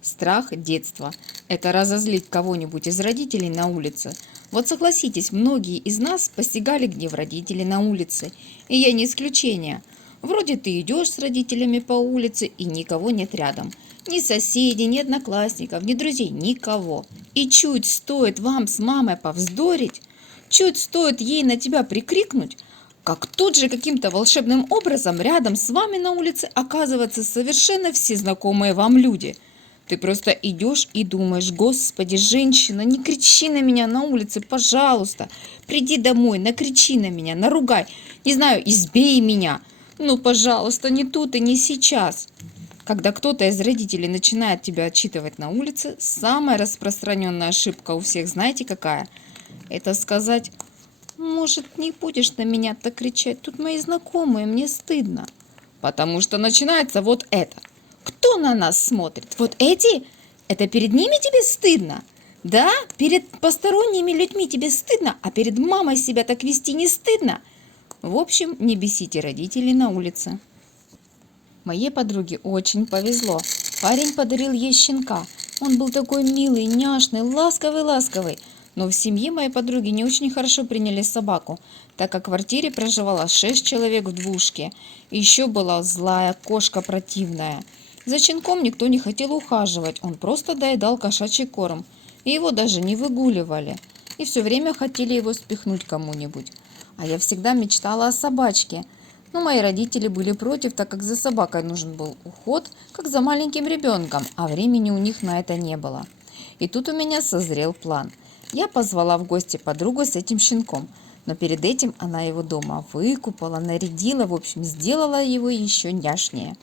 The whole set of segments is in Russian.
Страх детства. Это разозлить кого-нибудь из родителей на улице. Вот согласитесь, многие из нас постигали гнев родителей на улице. И я не исключение. Вроде ты идешь с родителями по улице, и никого нет рядом. Ни соседей, ни одноклассников, ни друзей, никого. И чуть стоит вам с мамой повздорить, чуть стоит ей на тебя прикрикнуть, как тут же каким-то волшебным образом рядом с вами на улице оказываются совершенно все знакомые вам люди. Ты просто идешь и думаешь: Господи, женщина, не кричи на меня на улице, пожалуйста. Приди домой, накричи на меня, наругай, не знаю, избей меня. Ну, пожалуйста, не тут и не сейчас. Когда кто-то из родителей начинает тебя отчитывать на улице, самая распространенная ошибка у всех, знаете какая? Это сказать: может, не будешь на меня так кричать, тут мои знакомые, мне стыдно. Потому что начинается вот это. Кто на нас смотрит? Вот эти? Это перед ними тебе стыдно? Да? Перед посторонними людьми тебе стыдно, а перед мамой себя так вести не стыдно? В общем, не бесите родителей на улице. Моей подруге очень повезло. Парень подарил ей щенка. Он был такой милый, няшный, ласковый. Но в семье моей подруги не очень хорошо приняли собаку, так как в квартире проживало 6 человек в двушке. И еще была злая кошка противная. За щенком никто не хотел ухаживать, он просто доедал кошачий корм. И его даже не выгуливали. И все время хотели его спихнуть кому-нибудь. А я всегда мечтала о собачке. Но мои родители были против, так как за собакой нужен был уход, как за маленьким ребенком, а времени у них на это не было. И тут у меня созрел план. Я позвала в гости подругу с этим щенком, но перед этим она его дома выкупала, нарядила, в общем, сделала его еще няшнее.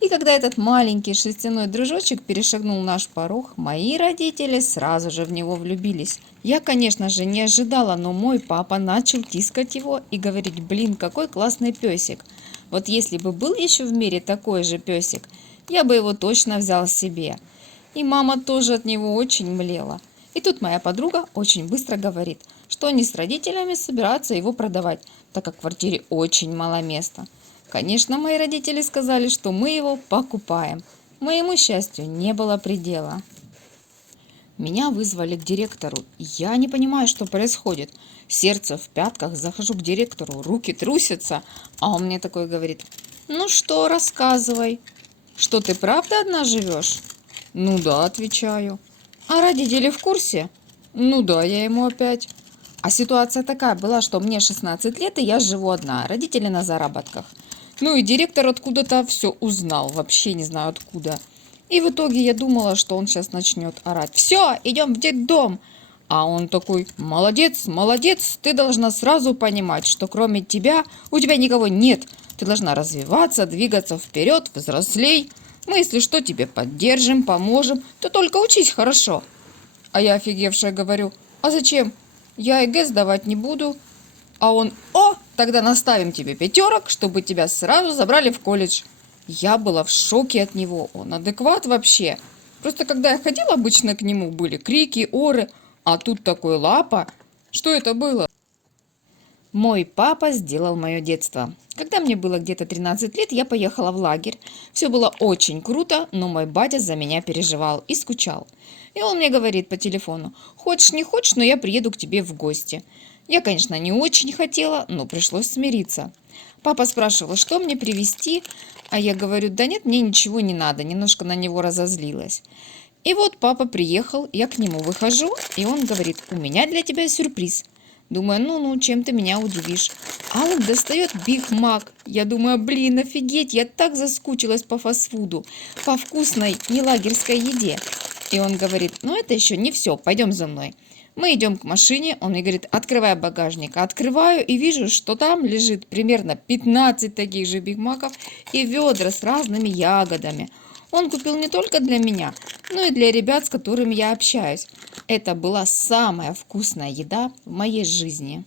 И когда этот маленький шерстяной дружочек перешагнул наш порог, мои родители сразу же в него влюбились. Я, конечно же, не ожидала, но мой папа начал тискать его и говорить: блин, какой классный песик. Вот если бы был еще в мире такой же песик, я бы его точно взял себе. И мама тоже от него очень млела. И тут моя подруга очень быстро говорит, что они с родителями собираются его продавать, так как в квартире очень мало места. Конечно, мои родители сказали, что мы его покупаем. Моему счастью не было предела. Меня вызвали к директору. Я не понимаю, что происходит. Сердце в пятках, захожу к директору, руки трусятся, а он мне такой говорит: ну что, рассказывай. Что, ты правда одна живешь? Ну да, отвечаю. А родители в курсе? Ну да, я ему опять. А ситуация такая была, что мне 16 лет, и я живу одна, родители на заработках. Ну и директор откуда-то все узнал, вообще не знаю откуда. И в итоге я думала, что он сейчас начнет орать: все, идем в детдом. А он такой: молодец, молодец, ты должна сразу понимать, что кроме тебя у тебя никого нет. Ты должна развиваться, двигаться вперед, взрослей. Мы, если что, тебе поддержим, поможем. Ты только учись хорошо. А я офигевшая говорю: а зачем? Я ЕГЭ сдавать не буду. А он: о, тогда наставим тебе пятерок, чтобы тебя сразу забрали в колледж. Я была в шоке от него. Он адекват вообще. Просто когда я ходила обычно к нему, были крики, оры, а тут такой лапа. Что это было? Мой папа сделал мое детство. Когда мне было где-то 13 лет, я поехала в лагерь. Все было очень круто, но мой батя за меня переживал и скучал. И он мне говорит по телефону: хочешь не хочешь, но я приеду к тебе в гости. Я, конечно, не очень хотела, но пришлось смириться. Папа спрашивал, что мне привезти, а я говорю: да нет, мне ничего не надо, немножко на него разозлилась. И вот папа приехал, я к нему выхожу, и он говорит: у меня для тебя сюрприз. Думаю, ну, чем ты меня удивишь. А он достает Биг Мак. Я думаю, блин, офигеть, я так заскучилась по фастфуду, по вкусной нелагерской еде. И он говорит: ну это еще не все, пойдем за мной. Мы идем к машине, он мне говорит: открывай багажник. Открываю и вижу, что там лежит примерно 15 таких же Биг Маков и ведра с разными ягодами. Он купил не только для меня, но и для ребят, с которыми я общаюсь. Это была самая вкусная еда в моей жизни.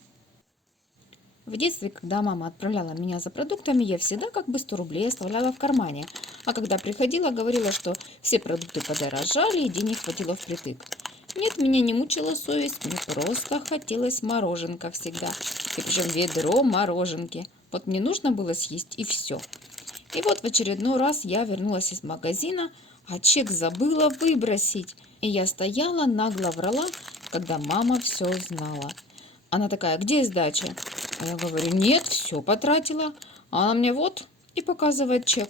В детстве, когда мама отправляла меня за продуктами, я всегда как бы 100 рублей оставляла в кармане. А когда приходила, говорила, что все продукты подорожали и денег хватило впритык. Нет, меня не мучила совесть, мне просто хотелось мороженка всегда. И причем ведро мороженки. Вот мне нужно было съесть и все. И вот в очередной раз я вернулась из магазина, а чек забыла выбросить. И я стояла, нагло врала, когда мама все знала. Она такая: где сдача? А я говорю: нет, все потратила. А она мне вот и показывает чек.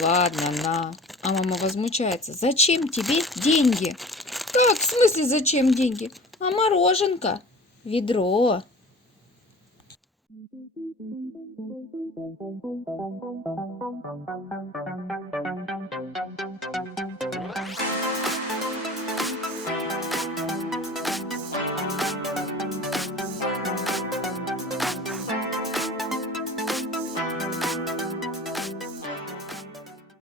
Ладно, на. А мама возмущается: зачем тебе деньги? Как, в смысле, зачем деньги? А мороженка, ведро.